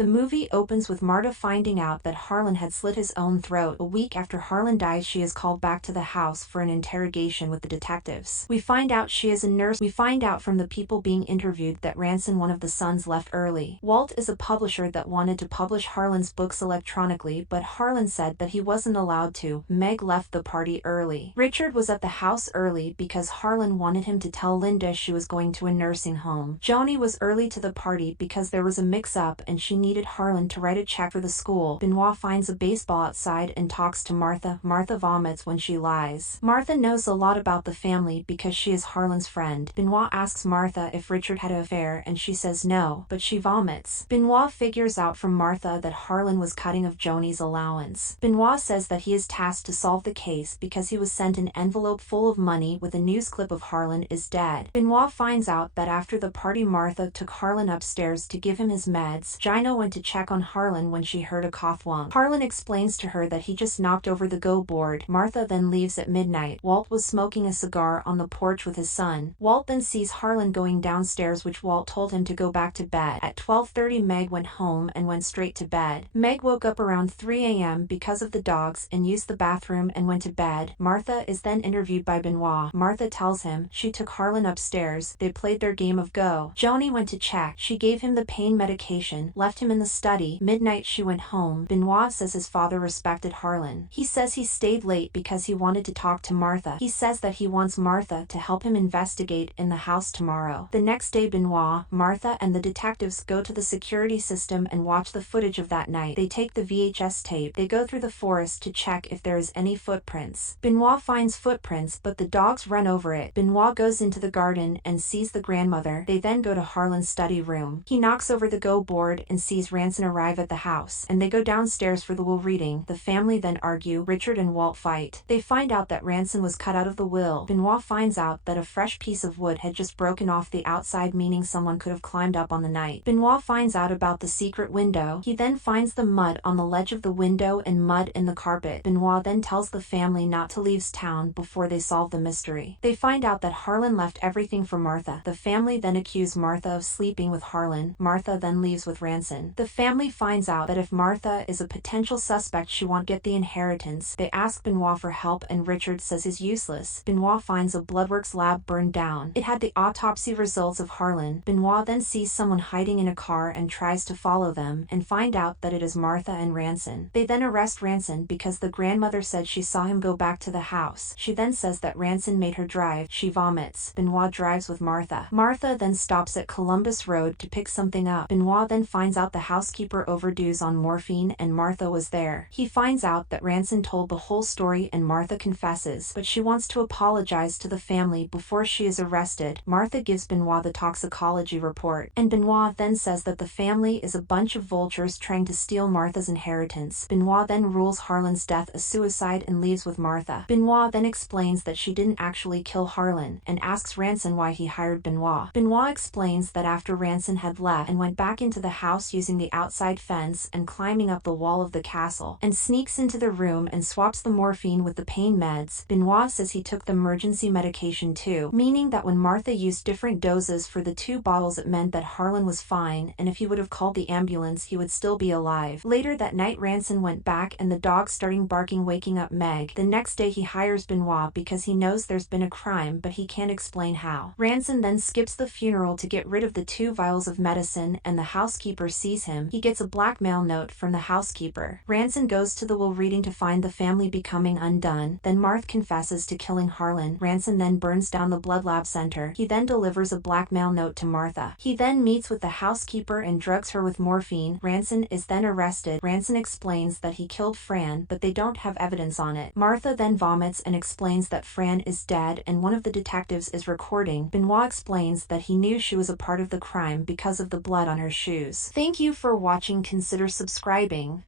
The movie opens with Marta finding out that Harlan had slit his own throat. A week after Harlan dies, she is called back to the house for an interrogation with the detectives. We find out she is a nurse. We find out from the people being interviewed that Ranson, one of the sons, left early. Walt is a publisher that wanted to publish Harlan's books electronically, but Harlan said that he wasn't allowed to. Meg left the party early. Richard was at the house early because Harlan wanted him to tell Linda she was going to a nursing home. Joni was early to the party because there was a mix-up and she needed Harlan to write a check for the school. Benoit finds a baseball outside and talks to Martha. Martha vomits when she lies. Martha knows a lot about the family because she is Harlan's friend. Benoit asks Martha if Richard had an affair and she says no, but she vomits. Benoit figures out from Martha that Harlan was cutting of Joni's allowance. Benoit says that he is tasked to solve the case because he was sent an envelope full of money with a news clip of Harlan is dead. Benoit finds out that after the party, Martha took Harlan upstairs to give him his meds. Gina went to check on Harlan when she heard a cough whump. Harlan explains to her that he just knocked over the go board. Martha then leaves at midnight. Walt was smoking a cigar on the porch with his son. Walt then sees Harlan going downstairs, which Walt told him to go back to bed. At 12:30, Meg went home and went straight to bed. Meg woke up around 3 a.m. because of the dogs and used the bathroom and went to bed. Martha is then interviewed by Benoit. Martha tells him she took Harlan upstairs. They played their game of Go. Joni went to check. She gave him the pain medication, left him in the study. Midnight she went home. Benoit says his father respected Harlan. He says he stayed late because he wanted to talk to Martha. He says that he wants Martha to help him investigate in the house tomorrow. The next day, Benoit, Martha, and the detectives go to the security system and watch the footage of that night. They take the VHS tape. They go through the forest to check if there is any footprints. Benoit finds footprints, but the dogs run over it. Benoit goes into the garden and sees the grandmother. They then go to Harlan's study room. He knocks over the go board and sees Ranson arrive at the house, and they go downstairs for the will reading. The family then argue. Richard and Walt fight. They find out that Ranson was cut out of the will. Benoit finds out that a fresh piece of wood had just broken off the outside, meaning someone could have climbed up on the night. Benoit finds out about the secret window. He then finds the mud on the ledge of the window and mud in the carpet. Benoit then tells the family not to leave town before they solve the mystery. They find out that Harlan left everything for Martha. The family then accuse Martha of sleeping with Harlan. Martha then leaves with Ranson. The family finds out that if Martha is a potential suspect, she won't get the inheritance. They ask Benoit for help and Richard says he's useless. Benoit finds a bloodworks lab burned down. It had the autopsy results of Harlan. Benoit then sees someone hiding in a car and tries to follow them and find out that it is Martha and Ranson. They then arrest Ranson because the grandmother said she saw him go back to the house. She then says that Ranson made her drive. She vomits. Benoit drives with Martha. Martha then stops at Columbus Road to pick something up. Benoit then finds out the housekeeper overdosed on morphine and Martha was there. He finds out that Ranson told the whole story and Martha confesses, but she wants to apologize to the family before she is arrested. Martha gives Benoit the toxicology report, and Benoit then says that the family is a bunch of vultures trying to steal Martha's inheritance. Benoit then rules Harlan's death a suicide and leaves with Martha. Benoit then explains that she didn't actually kill Harlan and asks Ranson why he hired Benoit. Benoit explains that after Ranson had left and went back into the house using the outside fence and climbing up the wall of the castle and sneaks into the room and swaps the morphine with the pain meds. Benoit says he took the emergency medication too, meaning that when Martha used different doses for the 2 bottles, it meant that Harlan was fine, and if he would have called the ambulance, he would still be alive. Later that night, Ranson went back and the dog starting barking, waking up Meg. The next day he hires Benoit because he knows there's been a crime, but he can't explain how. Ranson then skips the funeral to get rid of the 2 vials of medicine, and the housekeeper sees him. He gets a blackmail note from the housekeeper. Ranson goes to the will reading to find the family becoming undone. Then Martha confesses to killing Harlan. Ranson then burns down the blood lab center. He then delivers a blackmail note to Martha. He then meets with the housekeeper and drugs her with morphine. Ranson is then arrested. Ranson explains that he killed Fran, but they don't have evidence on it. Martha then vomits and explains that Fran is dead and one of the detectives is recording. Benoit explains that he knew she was a part of the crime because of the blood on her shoes. Thank you for watching. Consider subscribing.